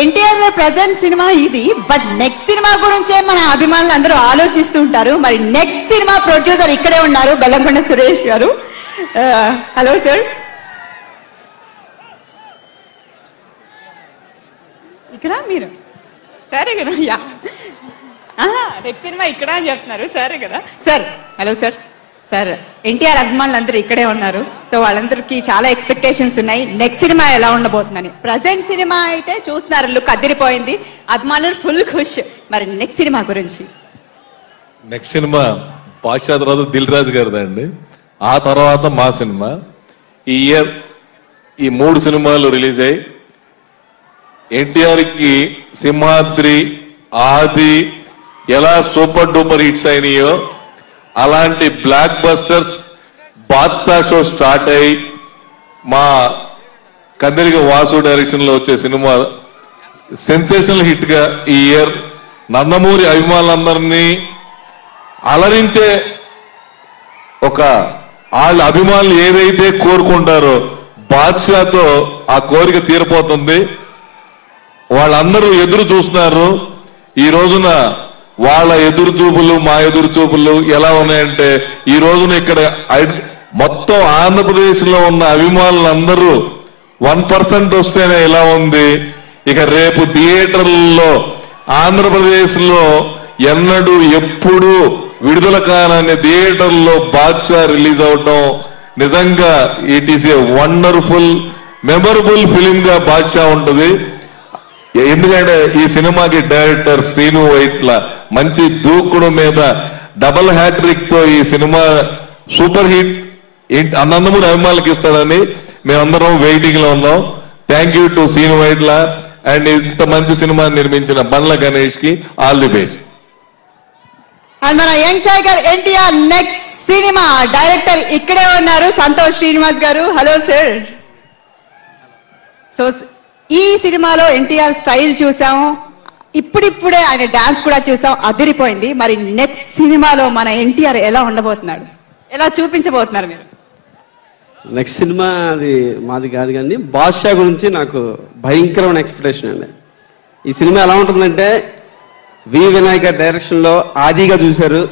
NTR present cinema ఇది, but next cinema గురించే మన అభిమానులు అందరూ ఆలోచిస్తూ ఉంటారు. మరి నెక్స్ట్ సినిమా ప్రొడ్యూసర్ ఇక్కడే ఉన్నారు, బెల్లంకొండ సురేష్ గారు. Hello sir. ఇక్కడ మీరు సరే కదా? యా, నెక్స్ట్ సినిమా ఇక్కడ అని చెప్తున్నారు, సరే కదా sir. Hello sir. Sir, NTR అభిమానులు అందరూ ఇక్కడే ఉన్నారు. సో వాళ్ళందరికీ చాలా ఎక్స్పెక్టేషన్స్ ఉన్నాయి నెక్స్ట్ సినిమా ఎలా ఉండబోతుందని. ప్రజెంట్ సినిమా అయితే చూస్తున్నారు, లుక్ అదిరిపోయింది, అభిమానులు ఫుల్ ఖుష్. మరి నెక్స్ట్ సినిమా గురించి? నెక్స్ట్ సినిమా బాద్షా తర్వాత దిల్ రాజు గారిదండి, ఆ తర్వాత మా సినిమా. ఈ ఇయర్ ఈ 3 సినిమాలు రిలీజ్ అయ్యి ఎన్టీఆర్కి సింహాద్రి, ఆది ఎలా సూపర్ డూపర్ హిట్స్ అయినాయో అలాంటి blockbusters Badshah show start అయ్యి మా కందిరిగ వాసు డైరెక్షన్ లో వచ్చే సినిమా సెన్సేషనల్ హిట్ గా ఈ ఇయర్ నందమూరి అభిమానులందరినీ అలరించే ఒక వాళ్ళ అభిమానులు ఏదైతే కోరుకుంటారో బాద్షాతో ఆ కోరిక తీరిపోతుంది. వాళ్ళందరూ ఎదురు చూస్తున్నారు. ఈ రోజున వాళ్ళ ఎదురు చూపులు మా ఎదురు చూపులు ఎలా ఉన్నాయంటే, ఈ రోజున ఇక్కడ మొత్తం ఆంధ్రప్రదేశ్ లో ఉన్న అభిమానులందరూ 1% వస్తేనే ఇలా ఉంది. ఇక రేపు థియేటర్లలో ఆంధ్రప్రదేశ్ లో ఎన్నడూ ఎప్పుడు విడుదల కానని థియేటర్లో బాద్షా రిలీజ్ అవటం నిజంగా it is a wonderful memorable film గా బాద్షా ఉంటుంది. ఎందుకంటే ఈ సినిమాకి డైరెక్టర్ సీను వైట్ల మంచి దూకుడు మీద డబుల్ హ్యాట్రిక్ తో ఈ సినిమా సూపర్ హిట్ నందమూరి అభిమానులకు ఇస్తాడని మేమందరం వెయిటింగ్ లో ఉన్నాం. Thank you to Seenu Vaitla and ఇంత మంచి సినిమా నిర్మించిన బండ్ల గణేష్ కి ఆల్ ది బెస్ట్. అండ్ మన యంగ్ టైగర్ ఎన్టీఆర్ నెక్స్ట్ సినిమా డైరెక్టర్ ఇక్కడే ఉన్నారు, సంతోష్ శ్రీనివాస్ గారు. Hello sir. సో ఈ సినిమాలో ఎన్టీఆర్ స్టైల్ చూసాము, ఇప్పుడిప్పుడే ఆయన డాన్స్ కూడా చూసాం, అదిరిపోయింది. మరి నెక్స్ట్ సినిమాలో మన ఎన్టీఆర్ ఎలా ఉండబోతున్నాడు, ఎలా చూపించబోతున్నారు మీరు? నెక్స్ట్ సినిమా అది మాది కాదు కానీ బాద్షా గురించి నాకు భయంకరమైన ఎక్స్పెక్టేషన్ అండి. ఈ సినిమా ఎలా ఉంటుందంటే, వి వినాయక్ గారి డైరెక్షన్లో ఆదిగా చూశారు,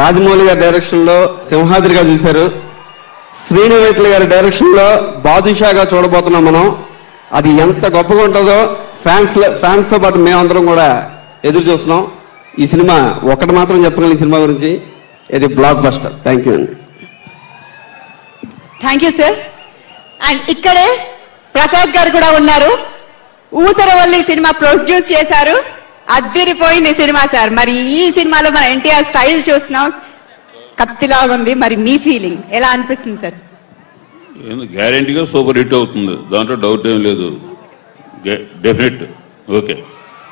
రాజమౌళి గారి డైరెక్షన్లో సింహాద్రిగా చూశారు, శ్రీను వైట్ల గారి డైరెక్షన్లో బాదుషాగా చూడబోతున్నాం మనం. అది ఎంత గొప్పగా ఉంటుందో ఫ్యాన్స్తో పాటు మేమందరం కూడా ఎదురు చూస్తున్నాం. ఈ సినిమా ఒకటి మాత్రం చెప్పగలను, ఈ సినిమా గురించి ఇది బ్లాక్ బస్టర్. థ్యాంక్ యూ అండి. Thank you sir. అండ్ ఇక్కడే ప్రసాద్ గారు కూడా ఉన్నారు, ఊసరవల్లి సినిమా ప్రొడ్యూస్ చేశారు, అద్దిరిపోయింది సినిమా సార్. మరి ఈ సినిమాలో మన ఎన్టీఆర్ స్టైల్ చూస్తున్నాం, కత్తిలాగా ఉంది. మరి మీ ఫీలింగ్ ఎలా అనిపిస్తుంది సార్? గ్యారెంటీగా సూపర్ హిట్ అవుతుంది, దాంట్లో డౌట్ ఏం లేదు, definite. Okay,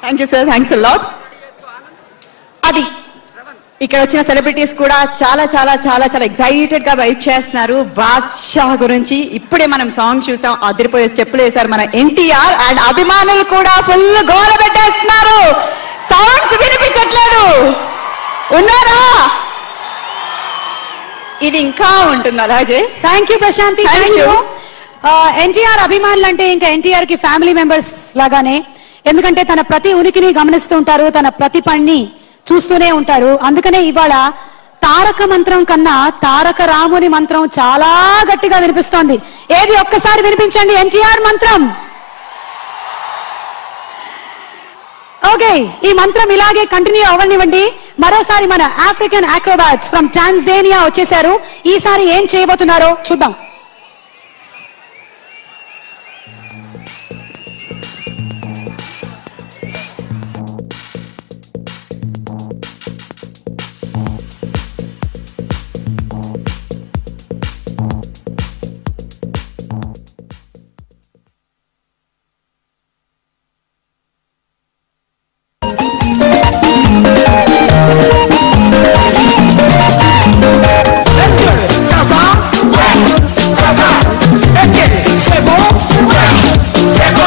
thank you sir, thanks lot. అది ఇక్కడ వచ్చిన సెలబ్రిటీస్ కూడా చాలా చాలా చాలా చాలా ఎక్సైటెడ్ గా వెయిట్ చేస్తున్నారు బాద్షా గురించి. ఇప్పుడే మనం సాంగ్ చూసాం, అదిరిపోయే స్టెప్పులు వేశారు మన ఎన్టీఆర్. అండ్ అభిమానులు కూడా ఫుల్ గోల పెట్టేస్తున్నారు, సౌండ్స్ వినిపించట్లేదు, ఉన్నారా? ఇది ఇంకా ఉంటుంది అలాగే. Thank you Prashanti, thank you. NTR అభిమానులు అంటే ఇంకా ఎన్టీఆర్ కి ఫ్యామిలీ మెంబర్స్ లాగానే, ఎందుకంటే తన ప్రతి ఉనికిని గమనిస్తూ ఉంటారు, తన ప్రతి పనిని చూస్తూనే ఉంటారు. అందుకనే ఇవాళ తారక మంత్రం కన్నా తారక రాముని మంత్రం చాలా గట్టిగా వినిపిస్తోంది. ఏది ఒక్కసారి వినిపించండి ఎన్టీఆర్ మంత్రం. ఓకే, ఈ మంత్రం ఇలాగే కంటిన్యూ అవ్వనివ్వండి. మరోసారి మన ఆఫ్రికన్ అక్రోబాట్స్ ఫ్రమ్ టాంజానియా వచ్చేసారు. ఈసారి ఏం చేయబోతున్నారో చూద్దాం. C'est bon,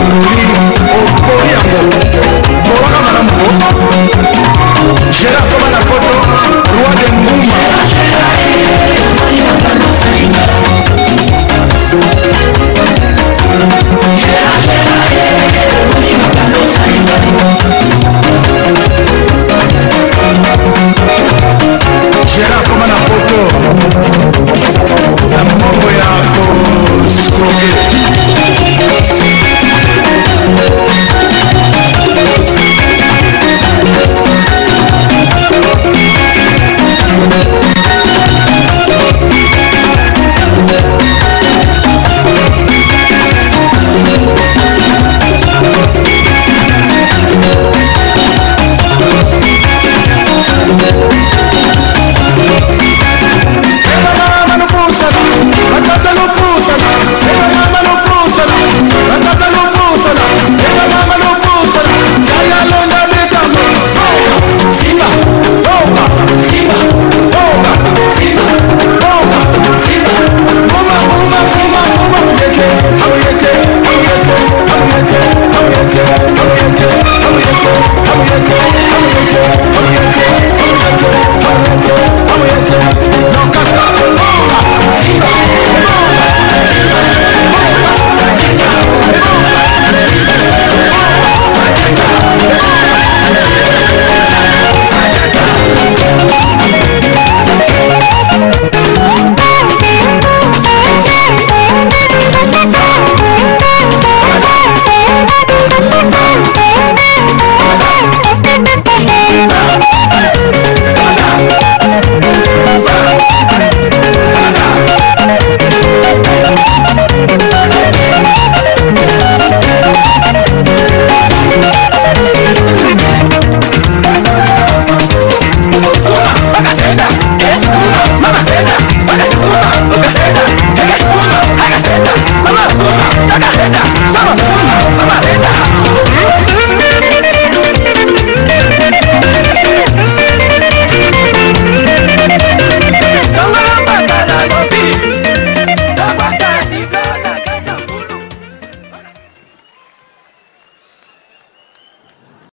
Muri, oh, oh, yeah, oh, oh,